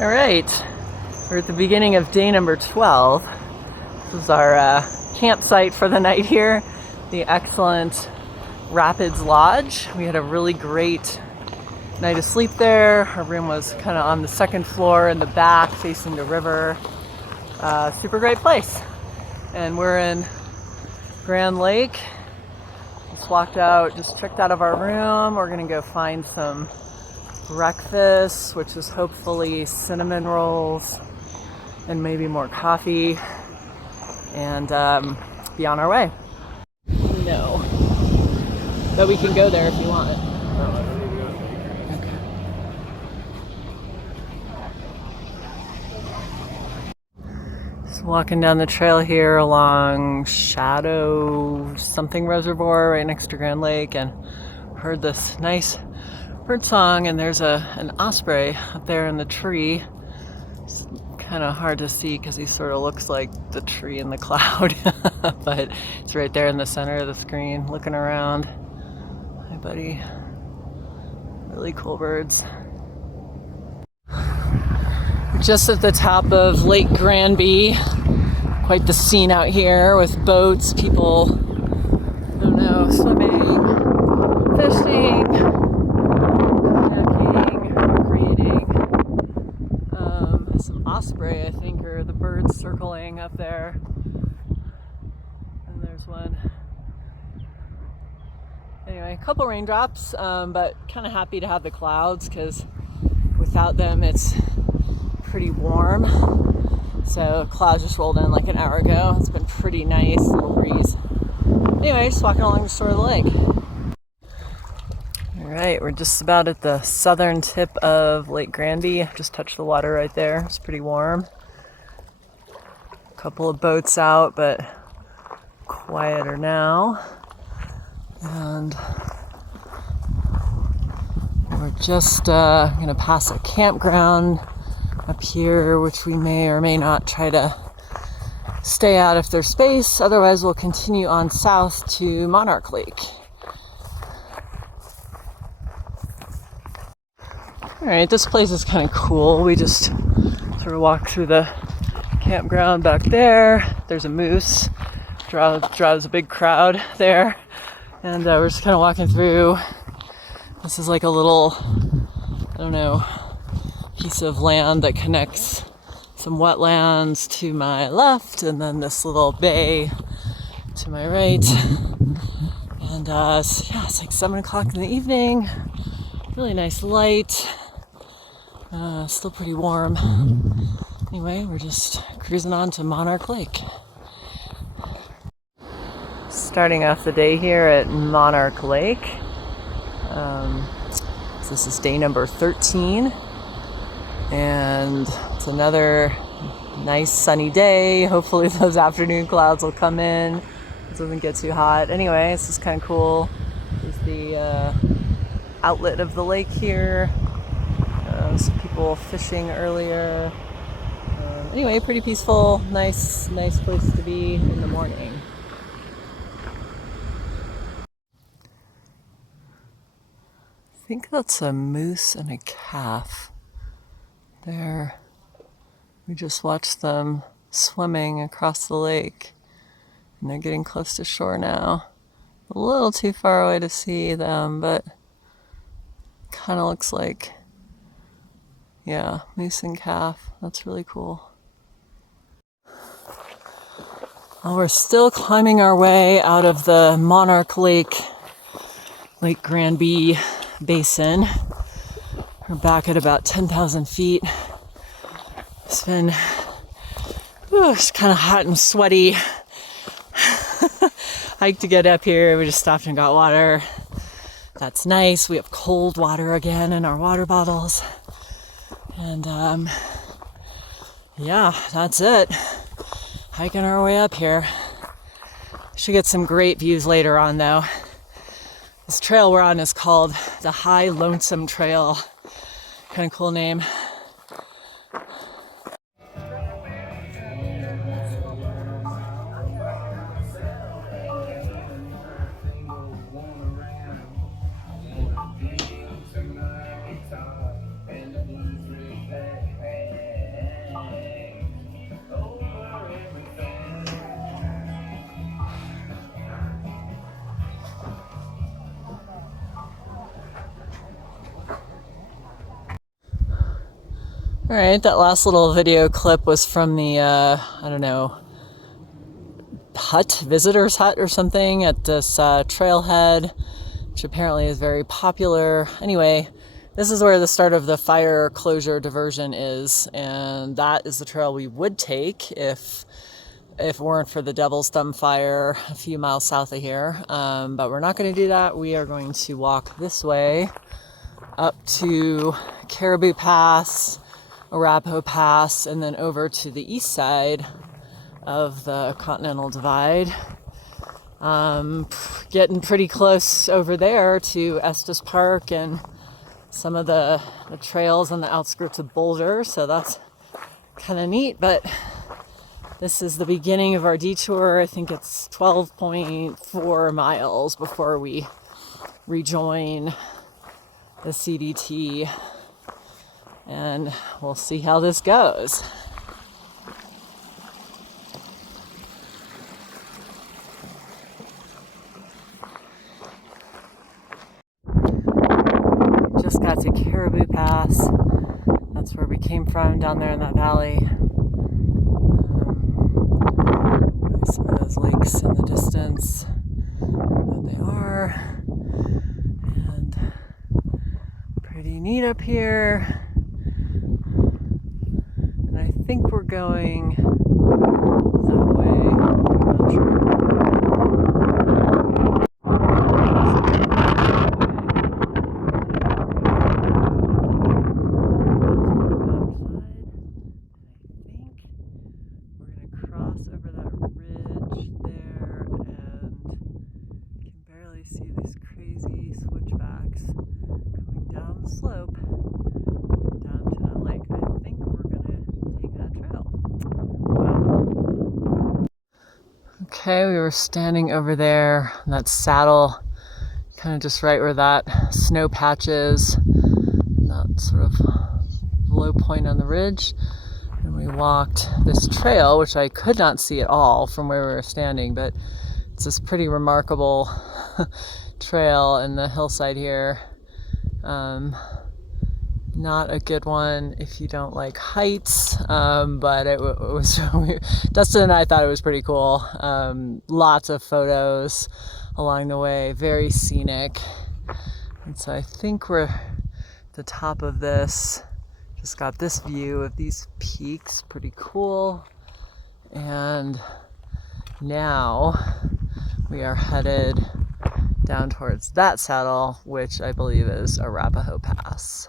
All right, we're at the beginning of day number 12. This is our campsite for the night here, the excellent Rapids Lodge. We had a really great night of sleep there. Our room was kind of on the second floor in the back facing the river. Super great place. And we're in Grand Lake. Just checked out of our room. We're gonna go find some breakfast, which is hopefully cinnamon rolls and maybe more coffee, and be on our way. No, but we can go there if you want. Okay. Just walking down the trail here along Shadow something reservoir right next to Grand Lake, and heard this nice bird song, and there's an osprey up there in the tree. It's kind of hard to see because he sort of looks like the tree in the cloud, but it's right there in the center of the screen looking around. Hi buddy. Really cool birds. We're just at the top of Lake Granby. Quite the scene out here with boats, people, I don't know, swimming, fishing, some osprey, I think, or the birds circling up there. And there's one. Anyway, a couple raindrops, but kind of happy to have the clouds because without them it's pretty warm. So clouds just rolled in like an hour ago. It's been pretty nice, little breeze. Anyway, just walking along the shore of the lake. Alright, we're just about at the southern tip of Lake Granby. Just touched the water right there. It's pretty warm. A couple of boats out, but quieter now. And we're just going to pass a campground up here, which we may or may not try to stay at if there's space. Otherwise, we'll continue on south to Monarch Lake. Alright, this place is kind of cool. We just sort of walk through the campground back there. There's a moose. Draws a big crowd there. And we're just kind of walking through. This is like a little, I don't know, piece of land that connects some wetlands to my left, and then this little bay to my right. And it's like 7 o'clock in the evening. Really nice light. Still pretty warm. Anyway, we're just cruising on to Monarch Lake. Starting off the day here at Monarch Lake. This is day number 13. And it's another nice sunny day. Hopefully those afternoon clouds will come in. It doesn't get too hot. Anyway, this is kind of cool. This is the outlet of the lake here. Some people fishing earlier. Anyway, pretty peaceful, nice place to be in the morning. I think that's a moose and a calf. There. We just watched them swimming across the lake, and they're getting close to shore now. A little too far away to see them, but kind of looks like, yeah, moose and calf. That's really cool. Well, we're still climbing our way out of the Monarch Lake Granby basin. We're back at about 10,000 feet. It's been it's kind of hot and sweaty. Hike to get up here. We just stopped and got water. That's nice. We have cold water again in our water bottles. And yeah, that's it. Hiking our way up here. Should get some great views later on though. This trail we're on is called the High Lonesome Trail. Kind of cool name. All right, that last little video clip was from the, I don't know, visitor's hut or something at this trailhead, which apparently is very popular. Anyway, this is where the start of the fire closure diversion is, and that is the trail we would take if it weren't for the Devil's Thumb fire a few miles south of here. But we're not going to do that. We are going to walk this way up to Caribou Pass, Arapahoe Pass, and then over to the east side of the Continental Divide. Getting pretty close over there to Estes Park and some of the trails on the outskirts of Boulder, so that's kind of neat. But this is the beginning of our detour. I think it's 12.4 miles before we rejoin the CDT, and we'll see how this goes. Just got to Caribou Pass. That's where we came from, down there in that valley. Some of those lakes in the distance, what they are, and pretty neat up here. And I think we're going that way. I'm not sure. Slope down to that lake. I think we're gonna take that trail. Wow. Okay, we were standing over there in that saddle, kind of just right where that snow patch is, that sort of low point on the ridge. And we walked this trail, which I could not see at all from where we were standing, but it's this pretty remarkable trail in the hillside here. Not a good one if you don't like heights, but it was Dustin and I thought it was pretty cool. Lots of photos along the way, very scenic. And so I think we're at the top of this. Just got this view of these peaks, pretty cool. And now we are headed down towards that saddle, which I believe is Arapahoe Pass.